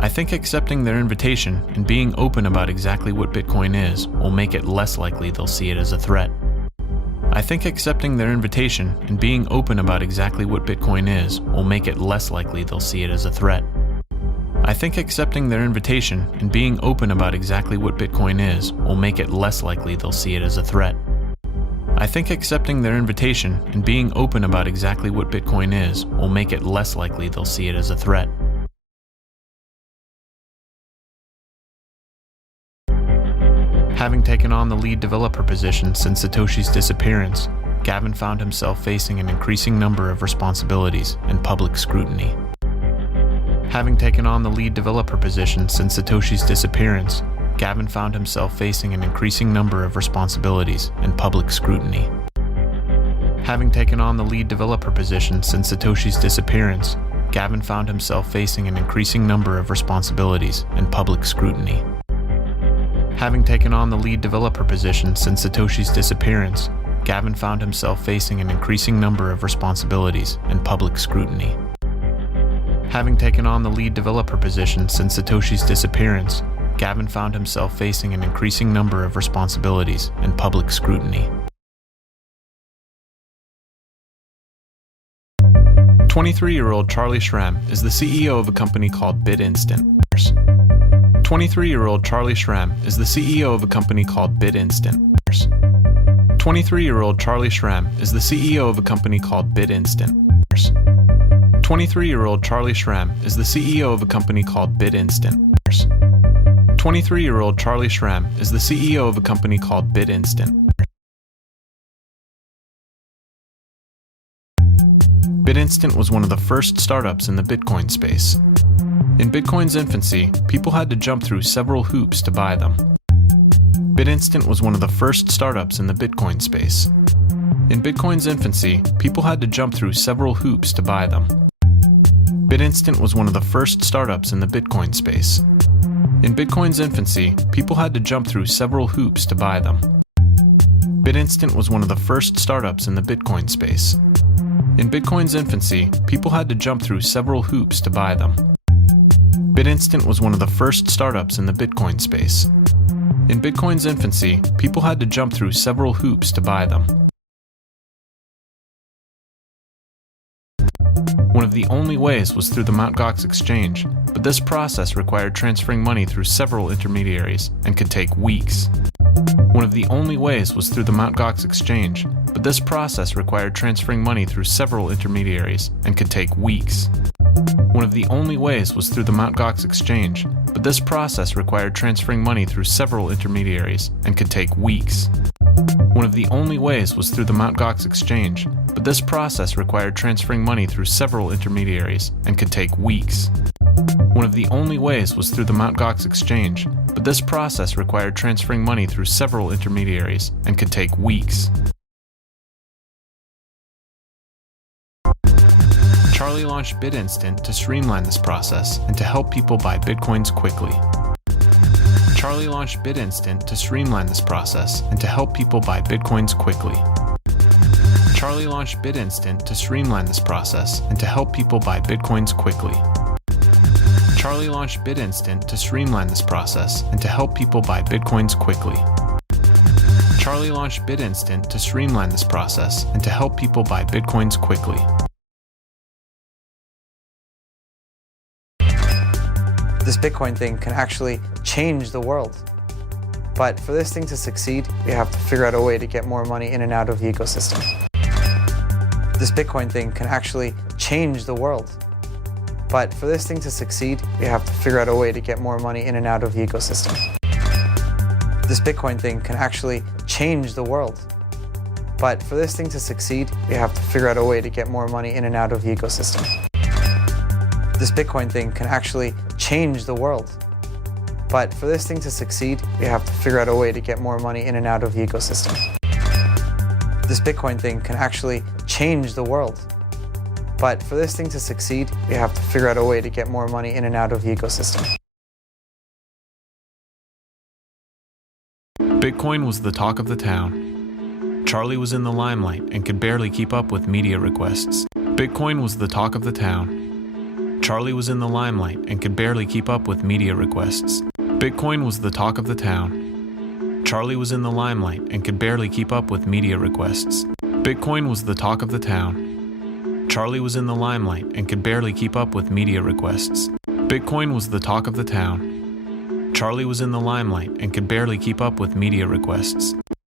I think accepting their invitation and being open about exactly what Bitcoin is will make it less likely they'll see it as a threat. I think accepting their invitation and being open about exactly what Bitcoin is will make it less likely they'll see it as a threat. I think accepting their invitation and being open about exactly what Bitcoin is will make it less likely they'll see it as a threat. I think accepting their invitation and being open about exactly what Bitcoin is will make it less likely they'll see it as a threat. Having taken on the lead developer position since Satoshi's disappearance, Gavin found himself facing an increasing number of responsibilities and public scrutiny. Having taken on the lead developer position since Satoshi's disappearance, Gavin found himself facing an increasing number of responsibilities and public scrutiny. Having taken on the lead developer position since Satoshi's disappearance, Gavin found himself facing an increasing number of responsibilities and public scrutiny. Having taken on the lead developer position since Satoshi's disappearance, Gavin found himself facing an increasing number of responsibilities and public scrutiny. Having taken on the lead developer position since Satoshi's disappearance, Gavin found himself facing an increasing number of responsibilities and public scrutiny. 23-year-old Charlie Shrem is the CEO of a company called BitInstant. 23-year-old Charlie Shrem is the CEO of a company called BitInstant. 23-year-old Charlie Shrem is the CEO of a company called BitInstant. 23-year-old Charlie Shrem is the CEO of a company called BitInstant. 23-year-old Charlie Shrem is the CEO of a company called BitInstant. BitInstant was one of the first startups in the Bitcoin space. In Bitcoin's infancy, people had to jump through several hoops to buy them. BitInstant was one of the first startups in the Bitcoin space. In Bitcoin's infancy, people had to jump through several hoops to buy them. BitInstant was one of the first startups in the Bitcoin space. In Bitcoin's infancy, people had to jump through several hoops to buy them. BitInstant was one of the first startups in the Bitcoin space. In Bitcoin's infancy, people had to jump through several hoops to buy them. BitInstant was one of the first startups in the Bitcoin space. In Bitcoin's infancy, people had to jump through several hoops to buy them. One of the only ways was through the Mt. Gox exchange, but this process required transferring money through several intermediaries and could take weeks. One of the only ways was through the Mt. Gox exchange, but this process required transferring money through several intermediaries and could take weeks. One of the only ways was through the Mt. Gox exchange, but this process required transferring money through several intermediaries and could take weeks. One of the only ways was through the Mt. Gox exchange, but this process required transferring money through several intermediaries and could take weeks. One of the only ways was through the Mt. Gox exchange, but this process required transferring money through several intermediaries and could take weeks. Charlie launched BitInstant to streamline this process and to help people buy Bitcoins quickly. Charlie launched BitInstant to streamline this process and to help people buy Bitcoins quickly. Charlie launched BitInstant to streamline this process and to help people buy Bitcoins quickly. Charlie launched BitInstant to streamline this process and to help people buy Bitcoins quickly. Charlie launched BitInstant to streamline this process and to help people buy Bitcoins quickly. This Bitcoin thing can actually change the world. But for this thing to succeed, we have to figure out a way to get more money in and out of the ecosystem. This Bitcoin thing can actually change the world. But for this thing to succeed, we have to figure out a way to get more money in and out of the ecosystem. This Bitcoin thing can actually change the world. But for this thing to succeed, we have to figure out a way to get more money in and out of the ecosystem. This Bitcoin thing can actually change the world. But for this thing to succeed, we have to figure out a way to get more money in and out of the ecosystem. This Bitcoin thing can actually change the world. But for this thing to succeed, we have to figure out a way to get more money in and out of the ecosystem. Bitcoin was the talk of the town. Charlie was in the limelight and could barely keep up with media requests. Bitcoin was the talk of the town. Charlie was in the limelight and could barely keep up with media requests. Bitcoin was the talk of the town. Charlie was in the limelight and could barely keep up with media requests. Bitcoin was the talk of the town. Charlie was in the limelight and could barely keep up with media requests. Bitcoin was the talk of the town. Charlie was in the limelight and could barely keep up with media requests.